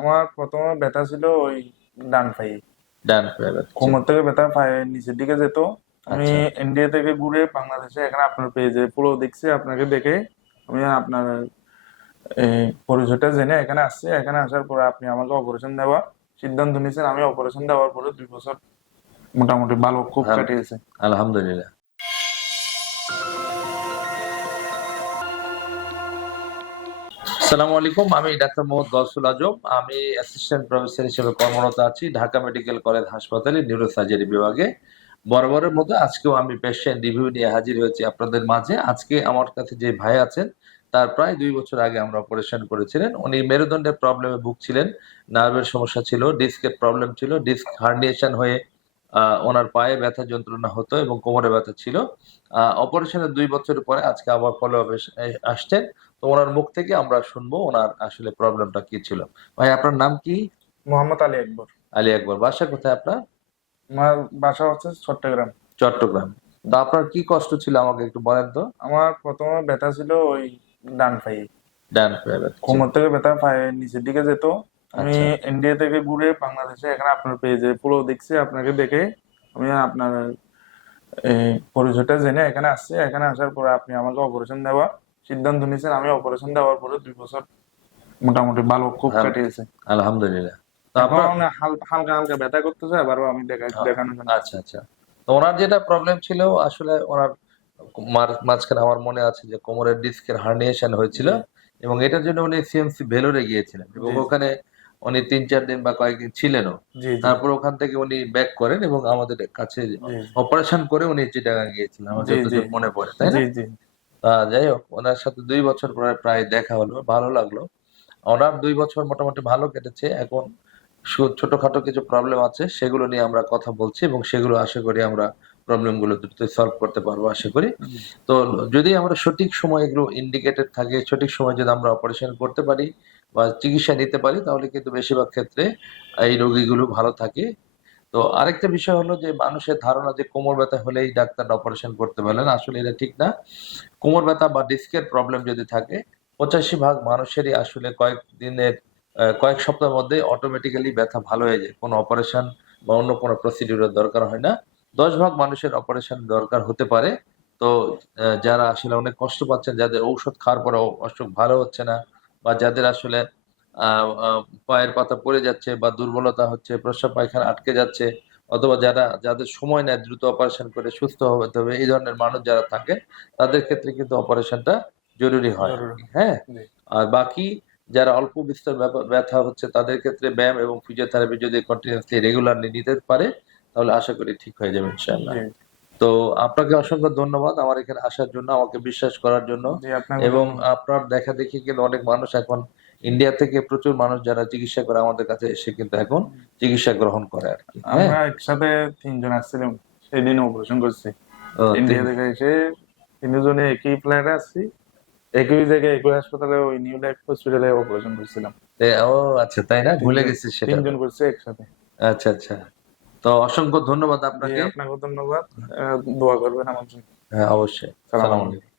আমার প্রথমে ব্যথা ছিল ওই ডান পায়ে। ডান পায়ে ব্যথা ছিল। কোমর থেকে ব্যথা পায়ের নিচের দিকে যেত। আমি আচ্ছা ইন্ডিয়া থেকে ঘুরে বাংলাদেশে এখানে আপনার পেজে পুরো দেখছি, আপনাকে দেখে আমি আপনার এই পরিচয়টা জেনে এখানে আসছি। এখানে আসার পরে আপনি আমাকে অপারেশন দেওয়ার সিদ্ধান্ত নিয়েছেন। আমি অপারেশন দেওয়ার পরে 2 বছর মোটামুটি ভালো খুব ভালো, কাটিয়েছে। আলহামদুলিল্লাহ। আসসালামু আলাইকুম, আমি ডাক্তার মোহাম্মদ গৌসুল আজম। আমি অ্যাসিস্ট্যান্ট প্রফেসর হিসেবে কর্মরত আছি ঢাকা মেডিকেল কলেজ হাসপাতালে নিউরোসার্জারি বিভাগে। বরাবরের মতো আজকেও আমি পেশেন্ট রিভিউ নিয়ে হাজির হয়েছি আপনাদের মাঝে। আজকে আমার কাছে যে ভাই আছেন, তার প্রায় 2 বছর আগে আমরা অপারেশন করেছিলেন। উনি মেরুদণ্ডের প্রবলেমে ভুগছিলেন, নার্ভের সমস্যা ছিল, ডিস্কের প্রবলেম ছিল, ডিস্ক হার্নিয়েশন হয়ে ওনার পায়ে ব্যথা যন্ত্রণা হতো এবং কোমরে ব্যথা ছিল। অপারেশনের 2 বছর পরে আজকে আবার ফলো আপে আসছেন। তো ওনার মুখ থেকে আমরা শুনবো ওনার আসলে প্রবলেমটা কি ছিল। ভাই, আপনার নাম কি? মোহাম্মদ আলী আকবর। আলী আকবর। বাসা কোথায় আপনার? আমার বাসা হচ্ছে চট্টগ্রাম। চট্টগ্রাম। তো আপনার কি কষ্ট ছিল আমাকে একটু বলেন তো। আমার প্রথমে ব্যথা ছিল ওই ডান পায়ে। ডান পায়ে ব্যথা ছিল। কোমর থেকে ব্যথা পায়ের নিচের দিকে যেত। আমি আচ্ছা ইন্ডিয়া থেকে ঘুরে বাংলাদেশে এখানে আপনার পেজে পুরো দেখছি, আপনাকে দেখে আমি আপনার এই পরিচয়টা জেনে এখানে আসছি। এখানে আসার পরে আপনি আমাকে অপারেশন দেওয়ার সিদ্ধান্ত নিয়েছেন। আমি অপারেশন দেওয়ার পরে 2 বছর মোটামুটি ভালো খুব ভালো, কাটিয়েছে। আলহামদুলিল্লাহ। তো আপনার এখন হালকা হালকা ব্যথা করতেছে, আবারও আমি দেখানোর জন্য আচ্ছা আচ্ছা। তো ওনার যেটা প্রবলেম ছিল আসলে ওনার মাঝখানে আমার মনে আছে যে কোমরের ডিস্কের হার্নিয়েশন হয়েছিল, জি এবং এটার জন্য উনি সিএমসি ভেলোরে গিয়েছিলেন এবং জি ওখানে উনি 3-4 দিন বা কয়েকদিন ছিলেনও। জি জি তারপর ওখান থেকে উনি ব্যাক করেন এবং আমাদের কাছে জি অপারেশন করে উনি চিটাগাং গিয়েছিলেন, আমার জি জি যতদূর মনে পড়ে, তাই না? জি জি যাই হোক, ওনার সাথে 2 বছর পরে প্রায় দেখা হলো, ভালো লাগলো। ওনার 2 বছর মোটামুটি ভালো কেটেছে। এখন ছোটখাটো কিছু প্রবলেম আছে, সেগুলো নিয়ে আমরা কথা বলছি এবং সেগুলো আশা করি আমরা প্রবলেমগুলো দ্রুত সলভ করতে পারবো আশা করি। জি তো যদি আমরা সঠিক সময় এগুলো ইন্ডিকেটেড থাকে, সঠিক সময় যদি আমরা অপারেশন করতে পারি বা চিকিৎসা নিতে পারি, তাহলে কিন্তু বেশিরভাগ ক্ষেত্রে এই রোগীগুলো ভালো থাকে। তো আরেকটা বিষয় হলো যে মানুষের ধারণা যে কোমর ব্যথা হলেই ডাক্তার অপারেশন করতে পারলেন, আসলে এটা ঠিক না। কোমর ব্যথা বা ডিস্কের প্রবলেম যদি থাকে, 85 ভাগ মানুষেরই আসলে কয়েক সপ্তাহের মধ্যে অটোমেটিক্যালি ব্যথা ভালো হয়ে যায়, কোনো অপারেশন বা অন্য কোনো প্রসিডিউরের দরকার হয় না। 10 ভাগ মানুষের অপারেশন দরকার হতে পারে। তো যারা আসলে অনেক কষ্ট পাচ্ছেন, যাদের ঔষধ খাওয়ার পরে অসুখ ভালো হচ্ছে না, বা যাদের আসলে পায়ের পাতা পড়ে যাচ্ছে বা দুর্বলতা হচ্ছে, প্রস্রাব পায়খানা আটকে যাচ্ছে, অথবা যাদের সময় নেয় দ্রুত অপারেশন করে সুস্থ হতে হবে, এই ধরনের মানুষ যারা থাকে, তাদের ক্ষেত্রে কিন্তু অপারেশনটা জরুরি হয় আর জরুরি। কি। হ্যাঁ। জি আর বাকি যারা অল্প বিস্তর ব্যথা হচ্ছে, তাদের ক্ষেত্রে ব্যায়াম এবং ফিজিওথেরাপি যদি কন্টিনিউয়াসলি রেগুলারলি নিতে পারে, তাহলে আশা করি ঠিক হয়ে যাবে ইনশাআল্লাহ। জি তো আপনাকে অসংখ্য ধন্যবাদ আমার এখানে আসার জন্য, আমাকে বিশ্বাস করার জন্য। জি আপনাকে এবং ধন্যবাদ। আপনার দেখা দেখি কিন্তু অনেক মানুষ এখন ইন্ডিয়া থেকে প্রচুর মানুষ যারা চিকিৎসা করে আমাদের কাছে এসে কিন্তু এখন চিকিৎসা গ্রহণ করে আর কি। হ্যাঁ। আমরা একসাথে 3 জন আসছিলাম, সেদিন অপারেশন করছি। ও ইন্ডিয়া থেকে এসে 3জনে একই ফ্লাইটে আসছি, একই জায়গায় একই হাসপাতালে ওই নিউ লাইফ হসপিটালে অপারেশন করছিলাম। ও আচ্ছা, তাই না, ভুলে 3 জন গেছি সেটা। 3 জন করছি একসাথে। আচ্ছা আচ্ছা। তো অসংখ্য ধন্যবাদ জি আপনাকে। আপনাকে ধন্যবাদ। দোয়া করবেন আমার জন্য। হ্যাঁ, অবশ্যই। সালাম সালাম আলাইকুম। আলাইকুম।